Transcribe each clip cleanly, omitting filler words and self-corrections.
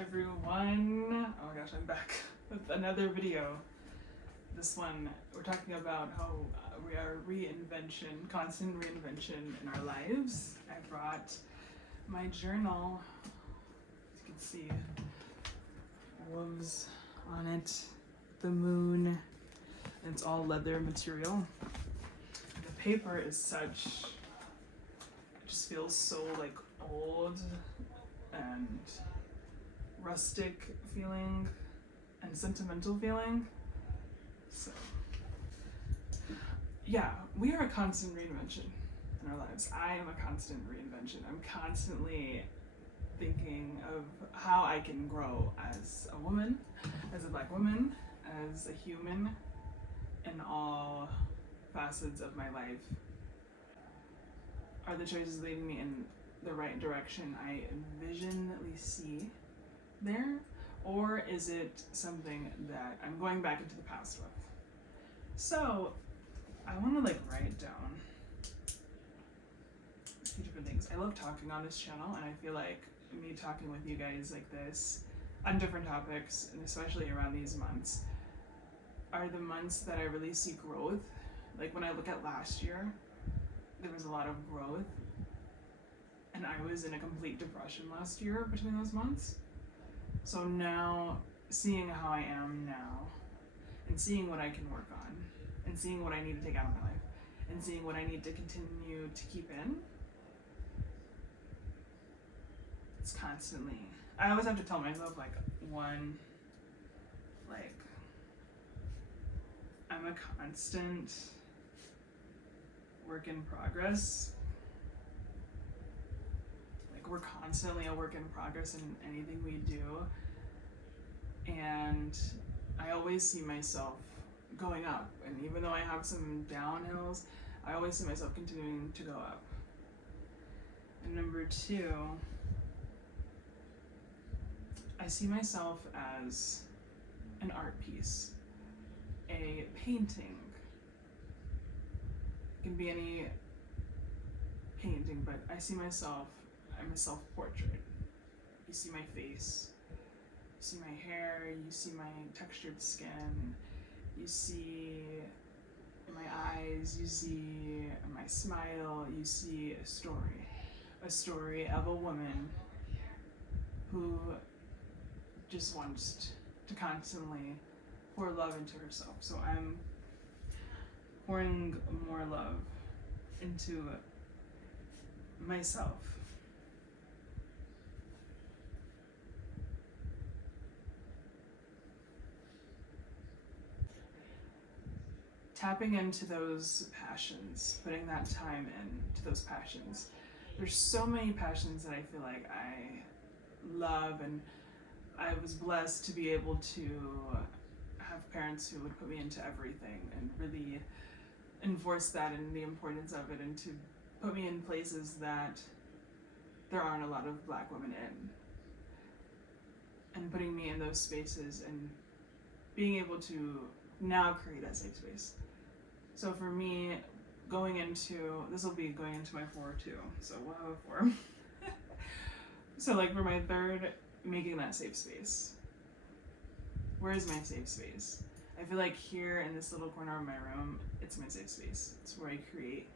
everyone. Oh my gosh, I'm back with another video. This one, we're talking about how we are constant reinvention in our lives. I brought my journal. As you can see, wolves on it, the moon, and it's all leather material. The paper is such, it just feels so like old and rustic feeling and sentimental feeling. So yeah, we are a constant reinvention in our lives. I am a constant reinvention. I'm constantly thinking of how I can grow as a woman, as a Black woman, as a human, in all facets of my life. Are the choices leading me in the right direction I envision, at least see there? Or is it something that I'm going back into the past with? So I want to write down a few different things. I love talking on this channel, and I feel like me talking with you guys like this on different topics, and especially around these months, are the months that I really see growth. Like when I look at last year, there was a lot of growth, and I was in a complete depression last year between those months. So now, seeing how I am now, and seeing what I can work on, and seeing what I need to take out of my life, and seeing what I need to continue to keep in, it's constantly, I always have to tell myself I'm a constant work in progress. We're constantly a work in progress in anything we do, and I always see myself going up, and even though I have some downhills, I always see myself continuing to go up. And number two, I see myself as an art piece, a painting. It can be any painting, but I see myself, I'm a self-portrait. You see my face, you see my hair, you see my textured skin, you see my eyes, you see my smile, you see a story of a woman who just wants to constantly pour love into herself. So I'm pouring more love into myself. Tapping into those passions, putting that time into those passions. There's so many passions that I feel like I love, and I was blessed to be able to have parents who would put me into everything and really enforce that and the importance of it, and to put me in places that there aren't a lot of Black women in, and putting me in those spaces and being able to now create that safe space. So for me, this will be going into my 4 too, so we'll have a 4. So for my third, making that safe space. Where is my safe space? I feel like here in this little corner of my room, it's my safe space. It's where I create.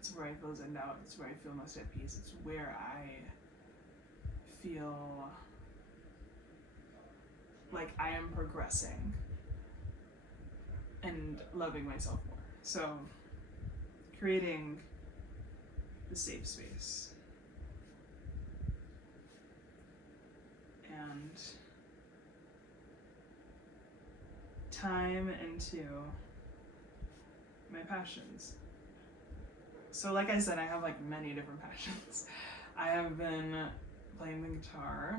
It's where I feel zen out. It's where I feel most at peace. It's where I feel like I am progressing and loving myself more. So, creating the safe space. And time into my passions. So like I said, I have many different passions. I have been playing the guitar,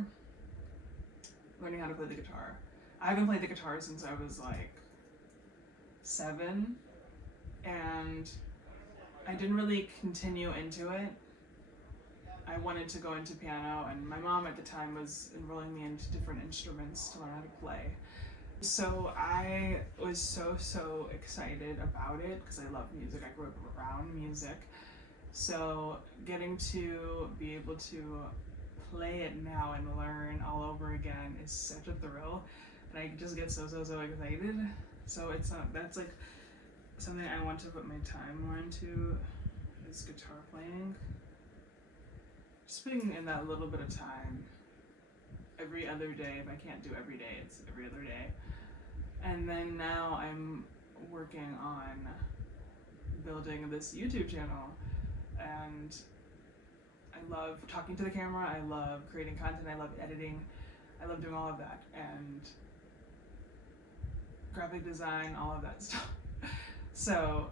learning how to play the guitar. I haven't played the guitar since I was 7, and I didn't really continue into it. I wanted to go into piano, and my mom at the time was enrolling me into different instruments to learn how to play. So I was so excited about it because I love music. I grew up around music. So getting to be able to play it now and learn all over again is such a thrill, and I just get so excited. So that's like something I want to put my time more into, is guitar playing. Just putting in that little bit of time every other day. If I can't do every day, it's every other day. And then now I'm working on building this YouTube channel, and I love talking to the camera, I love creating content, I love editing, I love doing all of that, and graphic design, all of that stuff. So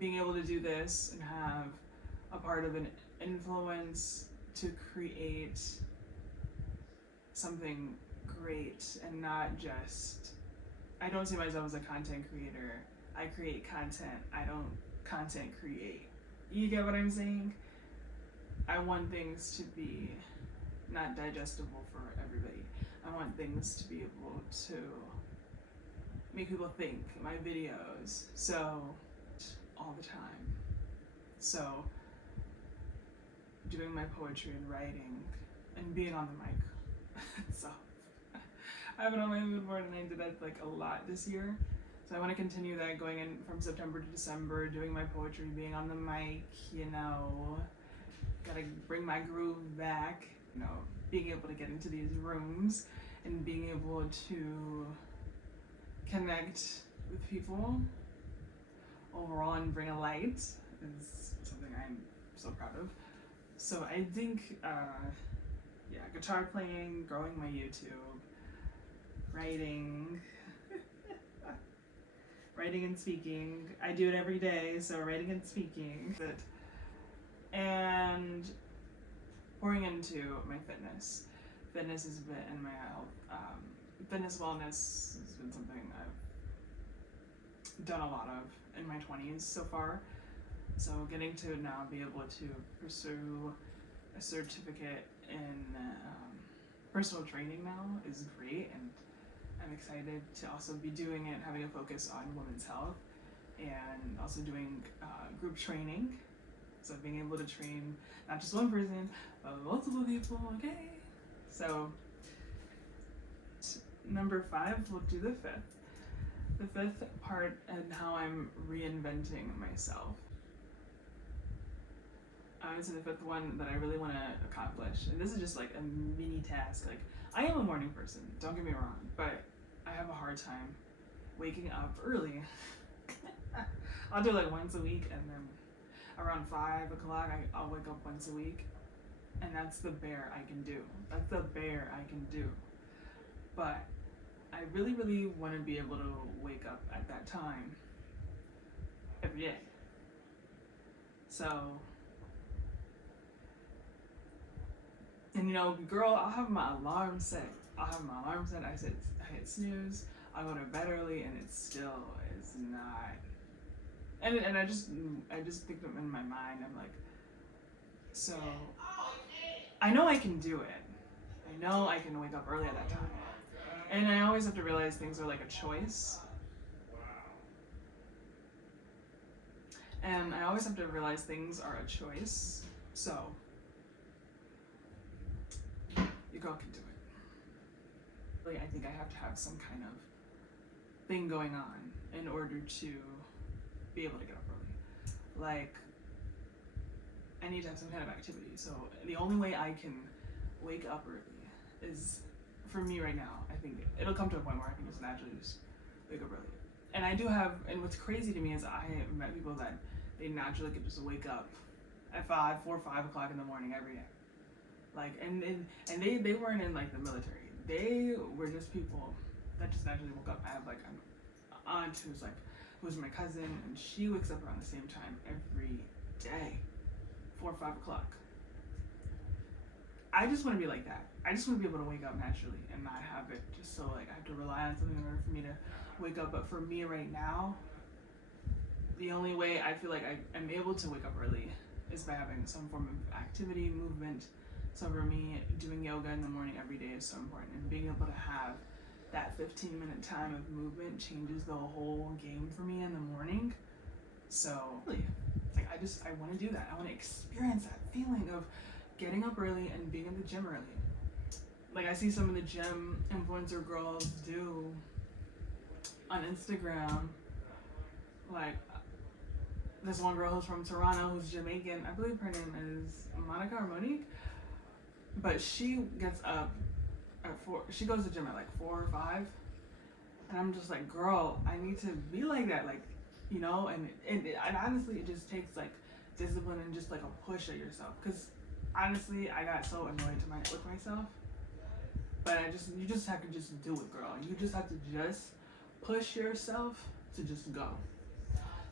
being able to do this and have a part of an influence to create something great, and not just, I don't see myself as a content creator. I create content, I don't content create. You get what I'm saying? I want things to be not digestible for everybody. I want things to be able to make people think, my videos, so all the time. So doing my poetry and writing and being on the mic. So I have it on my mood board, and I did that like a lot this year. So I want to continue that, going in from September to December, doing my poetry, being on the mic, you know, gotta bring my groove back, you know, being able to get into these rooms and being able to connect with people overall and bring a light is something I'm so proud of. So I think, guitar playing, growing my YouTube, writing, writing and speaking. I do it every day, so writing and speaking. And pouring into my fitness. Fitness has been, and my health, fitness wellness has been something I've done a lot of in my 20s so far. So getting to now be able to pursue a certificate in personal training now is great, and I'm excited to also be doing it, having a focus on women's health, and also doing group training. So being able to train not just one person, but multiple people, okay? So number 5, we'll do the 5th. The 5th part, and how I'm reinventing myself. I would say the 5th one that I really want to accomplish, and this is just like a mini task. Like, I am a morning person, don't get me wrong, but I have a hard time waking up early. I'll do like once a week, and then around 5 o'clock I'll wake up once a week, and that's the bare I can do. That's the bare I can do. But I really want to be able to wake up at that time every day. So, and you know, girl, I'll have my alarm set. I hit snooze, I'll go to bed early, and it still is not. And I just think them in my mind. I'm like, so I know I can do it. I know I can wake up early at that time. And I always have to realize things are like a choice. And I always have to realize things are a choice. So your girl can do it. Really, I think I have to have some kind of thing going on in order to be able to get up early. Like, I need to have some kind of activity. So the only way I can wake up early is, for me right now, I think it'll come to a point where I can just naturally just wake up early. And I do have, and what's crazy to me is I have met people that they naturally could just wake up at 4 or 5 o'clock in the morning every day. Like, and they weren't in like the military. They were just people that just naturally woke up. I have like an aunt who's my cousin, and she wakes up around the same time every day, 4 or 5 o'clock. I just want to be like that. I just want to be able to wake up naturally and not have it just so like I have to rely on something in order for me to wake up. But for me right now, the only way I feel like I'm able to wake up early is by having some form of activity, movement. So for me, doing yoga in the morning every day is so important, and being able to have that 15-minute time of movement changes the whole game for me in the morning. So really, like I want to do that. I want to experience that feeling of getting up early and being in the gym early. Like I see some of the gym influencer girls do on Instagram. Like this one girl who's from Toronto who's Jamaican. I believe her name is Monica or Monique. But she gets up at 4. She goes to the gym at like 4 or 5. And I'm just like, girl, I need to be like that. Like, you know, and honestly, it just takes like discipline and just like a push at yourself. Because honestly, I got so annoyed with myself. But you just have to just do it, girl. You just have to just push yourself to just go.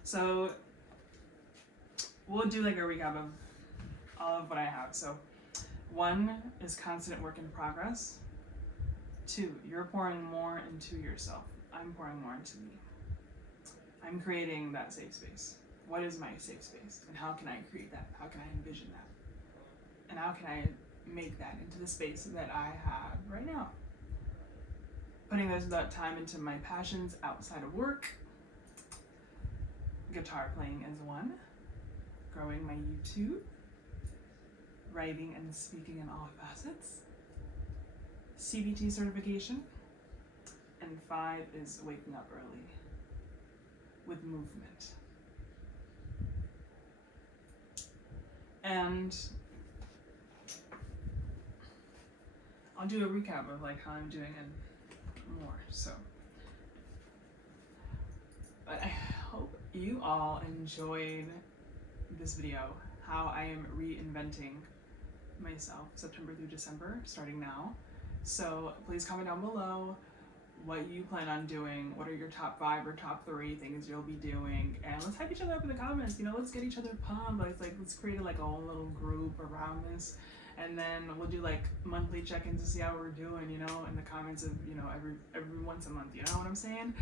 So we'll do like a recap of all of what I have. So 1 is constant work in progress. 2, you're pouring more into yourself. I'm pouring more into me. I'm creating that safe space. What is my safe space? And how can I create that? How can I envision that? And how can I make that into the space that I have right now? Putting that time into my passions outside of work. Guitar playing is 1. Growing my YouTube. Writing and speaking in all facets. CBT certification. And 5 is waking up early with movement. And I'll do a recap of like how I'm doing and more. So, but I hope you all enjoyed this video, how I am reinventing myself September through December, starting now. So please comment down below what you plan on doing. What are your top 5 or top 3 things you'll be doing? And let's hype each other up in the comments. You know, let's get each other pumped. Let's create like a whole little group around this. And then we'll do like monthly check-ins to see how we're doing, you know, in the comments of, you know, every once a month, you know what I'm saying?